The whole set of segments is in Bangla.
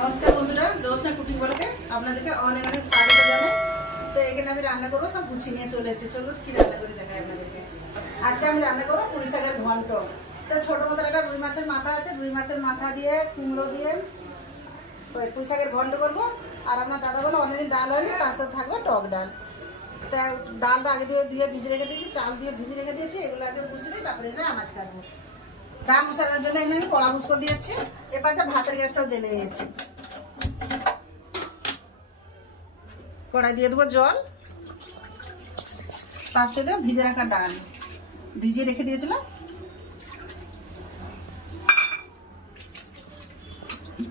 নমস্কার বন্ধুরা, জ্যোৎস্না কুকিং ব্লগে আপনাদেরকে অনেক অনেক স্বাগত জানাই। তো এখানে আমি রান্না করবো, সব গুছিয়ে নিয়ে চলে এসেছি। চলো কি রান্না করে দেখাই আপনাদেরকে। আজকে আমি রান্না করবো পুঁই শাকের ঘন্ট। তো ছোট মতো একটা রুই মাছের মাথা আছে, রুই মাছের মাথা দিয়ে কুমড়ো দিয়ে পুঁই শাকের ঘন্ট করবো। আর আপনার দাদা বলে অনেকদিন ডাল হয়নি, তার সাথে থাকবে টক ডাল। তা ডালটা আগে দিয়ে ভিজে রেখে দিয়েছি, চাল দিয়ে ভিজে রেখে দিয়েছি। এগুলো আগে বুঝে দিই, তারপরে এসে আনাজ কাটবো। ডাল বসানোর জন্য এখানে আমি কড়া বুসকো দিয়েছি। এপাশে ভাতের গ্যাসটাও জেলে দিয়েছি। কড়াই দিয়ে দেবো জল, তার সাথে ভিজে রাখা ডাল ভিজিয়ে রেখে দিয়েছিলাম।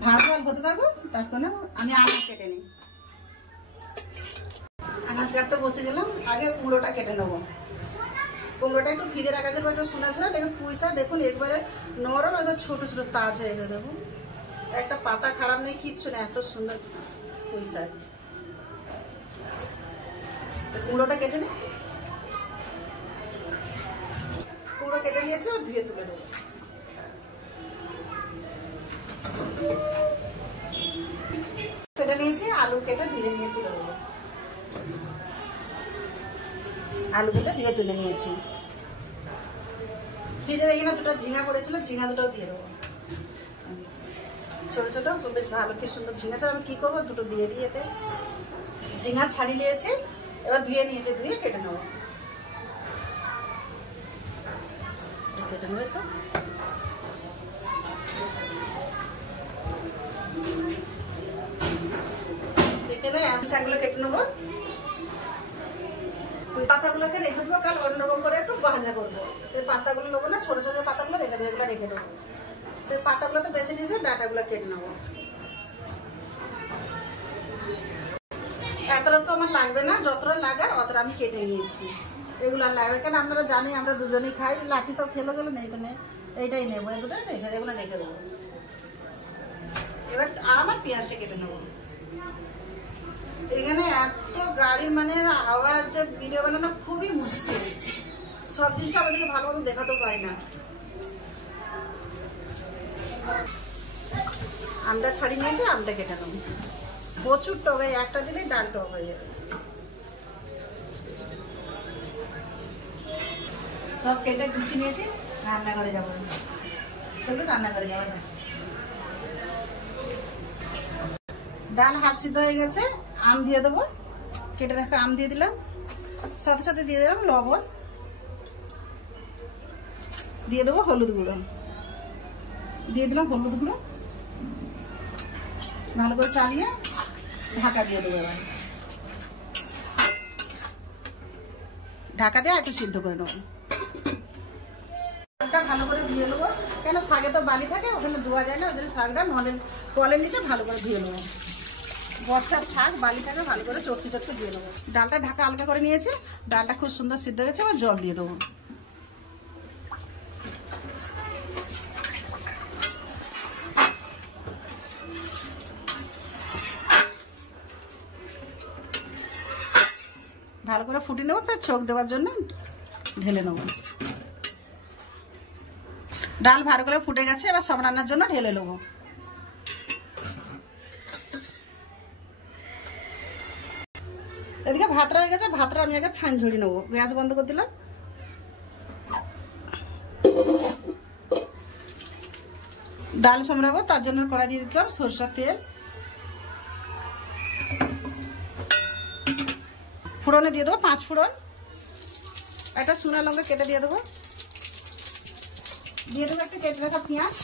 ভাত ডাল হতে থাকবো, তারপরে আমি আনাজ কেটে নিই। আনাজ কাটতে বসে গেলাম। আগে কুমড়োটা কেটে নেবো। কুমড়োটা একটু ভিজে রাখা ছিল, একটু শোনা ছিল। দেখুন পুঁই শাক দেখুন একবারে নরম, একদম ছোট ছোট তাজা। এগুলো দেখুন, একটা পাতা খারাপ নেই, কিচ্ছু নেই, এত সুন্দর পুঁই শাক। কুমড়োটা কেটে নে। কুমড়ো কেটে নিয়েছি, ও ধুয়ে তুলে নেবো। কেটে নিয়েছি, আলু কেটে ধুয়ে নিয়ে তুলে নেবো। আলু কেটে ধুয়ে তুলে নিয়েছি। ফ্রিজে দেখি না দুটো ঝিঙা পড়েছিল, ঝিঙা দুটোও দিয়ে দেবো। ছোট ছোট বেশ ভালো, কি সুন্দর ঝিঙা ছিল। আমি কি করবো, দুটো দিয়ে দিয়েতে ঝিঙা ছাড়িয়ে নিয়েছি। এবার ধুয়ে নিয়েছে, ধুয়ে কেটে নেবো। কেটে নেবো এটা। শাকগুলো কেটে নেবো। পাতাগুলোকে রেখে দেবো, কাল অন্যরকম করে একটু ভাজা করবো। এই পাতাগুলো নেবো না, ছোট ছোট পাতাগুলো রেখে দেবো, এগুলো রেখে দেবো। তো পাতাগুলো তো বেছে নিয়েছে, ডাটাগুলো কেটে নেবো। এতটা তো আমার লাগবে না, যতটা লাগার অতটা আমি কেটে নিয়েছি। এগুলো আর লাগবে কেন, আপনারা জানি আমরা দুজনেই খাই। লাঠি সব খেলো গেলো, নেই তো নেই, এইটাই নেবো। এই দুটো রেখে, এগুলো রেখে দেবো। এবার আমার পেঁয়াজটা কেটে নেবো। এখানে এত গাড়ির মানে আওয়াজ, ভিডিও বানানো খুবই মুশকিল। সব জিনিসটা আমাদেরকে ভালো মতো দেখাতেও পারি না। আমটা ছাড়িয়ে নিয়েছি, আমটা কেটে নেবো। প্রচুর টক, একটা দিলেই ডাল টক হয়ে যাবে। সব কেটে গুছিয়ে নিয়েছি, রান্নাঘরে যাবো। চলো রান্নাঘরে যাওয়া যায়। ডাল হাফ সিদ্ধ হয়ে গেছে, আম দিয়ে দেবো। কেটে রাখা আম দিয়ে দিলাম, সাথে সাথে দিয়ে দিলাম লবণ, দিয়ে দেবো হলুদ গুঁড়ো, দিয়ে দিলাম হলুদ গুঁড়ো। ভালো করে চালিয়ে ঢাকা দিয়ে দেবো। এবার ঢাকা দিয়ে একটু সিদ্ধ করে নেবো। শাকটা ভালো করে ধুয়ে নেবো, কেন শাকে তো বালি থাকে, ওখানে ধোয়া যায় না। ওই জন্য শাকটা কলের নিচে ভালো করে ধুয়ে নেবো। বর্ষার শাক বালি থাকে, ভালো করে চটকে চটকে দিয়ে নেবো। ডালটা ঢাকা হালকা করে নিয়েছে, ডালটা খুব সুন্দর সিদ্ধ হয়েছে। আবার জল দিয়ে দেবো। ভালো করে ফুটিয়ে নেবো, তার চোখ দেওয়ার জন্য ঢেলে নেবো। ডাল ভালো করে ফুটে গেছে, এবার সব রান্নার জন্য ঢেলে নেবো। এদিকে ভাতটা হয়ে গেছে, ভাতটা আমি আগে ফ্যান ঝরিয়ে নেবো। গ্যাস বন্ধ করে দিলাম। ডাল সামলাবো, তার জন্য কড়াই দিয়ে দিলাম সরষের তেল। ফোড়নে দিয়ে দেবো 5 ফোড়ন, একটা শুকনো লঙ্কা কেটে দিয়ে দেবো। দিয়ে দেবো একটা কেটে রাখা পেঁয়াজ।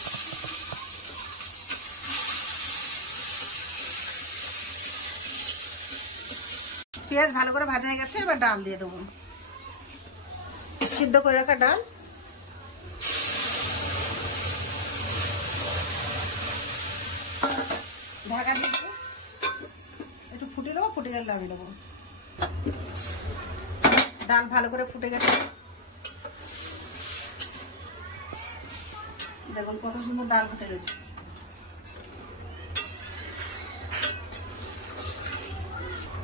পেঁয়াজ ভালো করে ভাজা হয়ে গেছে, এবার ডাল দিয়ে দেবো। সিদ্ধ করে রাখা ডাল। ঢাকা দিয়ে দেবো, একটু ফুটিয়ে নেবো, ফুটে গেলে লাগিয়ে দেবো। ডাল ভালো করে ফুটে গেছে, দেখুন কত সুন্দর ডাল ফুটে গেছে।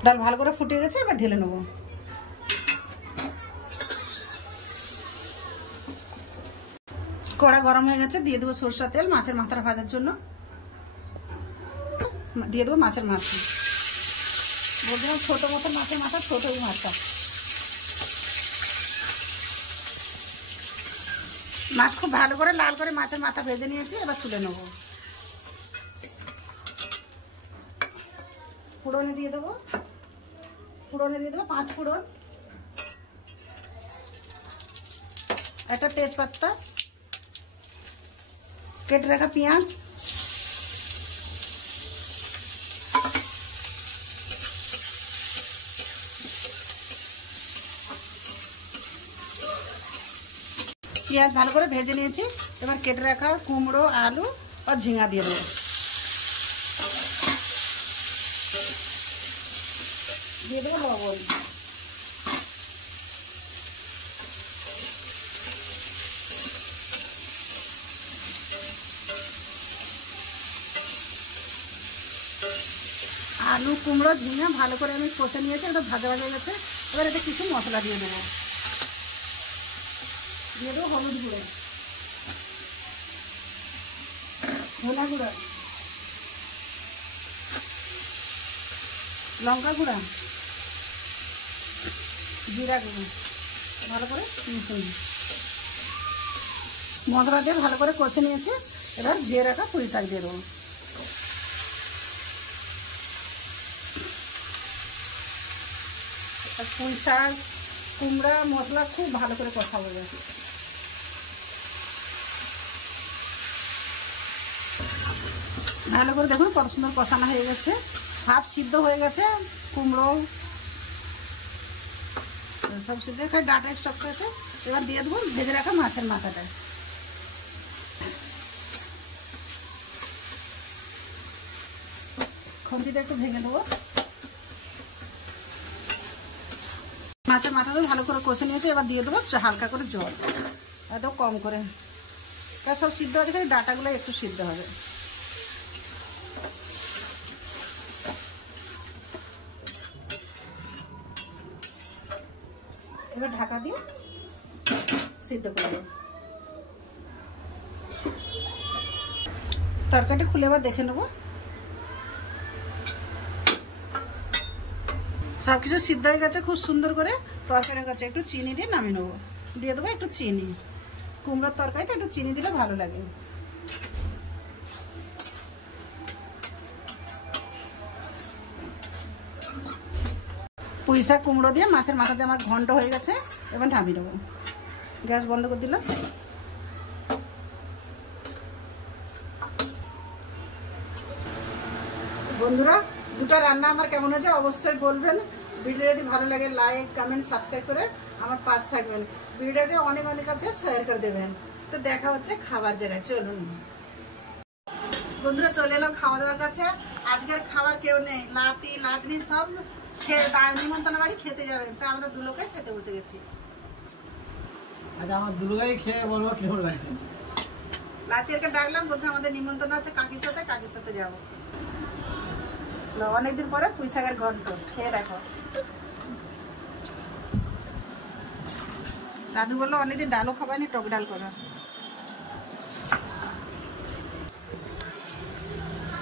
ডাল ভালো করে ফুটে গেছে, এবার ঢেলে নেবো। কড়া গরম হয়ে গেছে, দিয়ে দেবো সরষের তেল মাছের মাথাটা ভাজার জন্য। দিয়ে দেবো মাছের মাথা। বলছিলাম ছোটো মতো মাছের মাথা, ছোটো মাছটা। মাছ খুব ভালো করে লাল করে মাছের মাথা ভেজে নিয়েছি, এবার তুলে নেব। ফোড়নে দিয়ে দেবো, 5 ফোড়ন, একটা তেজপাতা, কেটে রাখা পেঁয়াজ, পেঁয়াজ ভালো করে ভেজে নিয়েছি। এবার কেটে রাখা কুমড়ো, আলু আর ঝিঙা দিয়ে দেবো। দিয়ে দেবো লবণ। আলু, কুমড়ো, ঝিঙা ভালো করে আমি কষে নিয়েছি, এটা ভাজা ভাজা হয়ে গেছে। এবার এতে কিছু মশলা দিয়ে দেবো। দিয়ে দেবো হলুদ গুঁড়ো, ধনা গুঁড়া, লঙ্কা গুঁড়া, জিরা গুঁড়ো, ভালো করে মিশিয়ে নিই। মশলা দিয়ে ভালো করে কষে নিয়েছি। এবার দিয়ে রাখা পুঁই শাক দিয়ে দেবো। পুঁই শাক, কুমড়া, মশলা খুব ভালো করে কষাবো। ভালো করে দেখুন কত সুন্দর কষানো হয়ে গেছে, হাফ সিদ্ধ হয়ে গেছে। কুমড়ো সব সিদ্ধ, এখানে ডাটা স্টক আছে। এবার দিয়ে দেবো ভেজে রাখা মাছের মাথাটা। খুন্তিতে একটু ভেঙে দেবো। মাছের মাথাটা ভালো করে কষে নিয়েছে। এবার দিয়ে দেবো হালকা করে জল, এত কম করে, তা সব সিদ্ধ আছে, খালি ডাটাগুলো একটু সিদ্ধ হবে। এবার ঢাকা দিয়ে সিদ্ধ করে দেবো। তরকারিটা খুলে এবার দেখে নেবো। সব কিছু সিদ্ধ হয়ে গেছে খুব সুন্দর করে। তরকারির কাছে একটু চিনি দিয়ে নামিয়ে নেবো। দিয়ে দেবো একটু চিনি। কুমড়োর তরকারিতে একটু চিনি দিলে ভালো লাগে। পুঁই শাক, কুমড়ো দিয়ে মাছের মাথা দিয়ে আমার ঘন্ট হয়ে গেছে। এবার নামিয়ে নেবো। গ্যাস বন্ধ করে দিলাম। বন্ধুরা, দুটো রান্না আমার কেমন হয়েছে অবশ্যই বলবেন। ভিডিও যদি ভালো লাগে লাইক, কমেন্ট, সাবস্ক্রাইব করে আমার পাশে থাকবেন। ভিডিওটি অনেক কাছে শেয়ার করে দেবেন। তো দেখা হচ্ছে খাবার জায়গায়। চলুন বন্ধুরা, চলে এলাম খাওয়া দাওয়ার কাছে। আজকের খাবার কেউ নেই, লাতি লাতনি সব খেয়ে নিমন্ত্রণ বাড়ি খেতে যাবেন। তো আমরা দুলোকে খেতে বসে গেছি। আচ্ছা, আমার দুলোকে খেয়ে বলবো কেমন লাগছে। লাতিরকে ডাকলাম, বলছে আমাদের নিমন্ত্রণ আছে কাকির সাথে যাবো। অনেকদিন পরে পুঁই শাকের ঘন্ট খেয়ে দেখো। দাদু বললো অনেকদিন ডালও খাবানি, টক ডাল করো।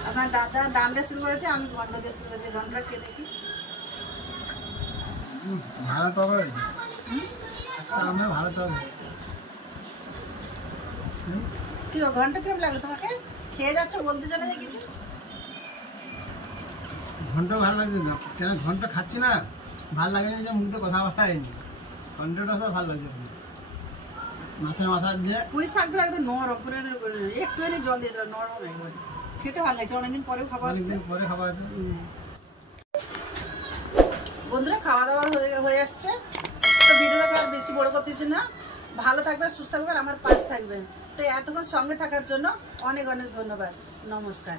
আপনার দাদা ডাল দিয়ে শুরু করেছে, আমি ঘন্ট দিয়ে শুরু করেছি। ঘন্টটা খেয়ে দেখি। ভালো তবে ভালো তবে কি ঘন্ট কিরম লাগলো তোমাকে? খেয়ে যাচ্ছ, বলতেছো না যে কিছু? ঘন্ট ভালো লাগছে তো, কেন ঘন্ট খাচ্ছি না ভালো লাগে যে মুখে কথা বলা হয়নি। ঘন্টটা সব ভালো লাগছে। মাছের মাথা দিয়ে পুঁই শাকগুলো একদম নরম করে একটুখানি জল দিয়েছিল, নরম একবার খেতে ভালো লাগছে। অনেকদিন পরেও খাবার আছে। বন্ধুরা, খাওয়া দাওয়া হয়ে আসছে। তো ভিডিওটাকে আর বেশি বড় করতেছি না। ভালো থাকবেন, সুস্থ থাকবেন, আমার পাশে থাকবেন। তো এতক্ষণ সঙ্গে থাকার জন্য অনেক ধন্যবাদ। নমস্কার।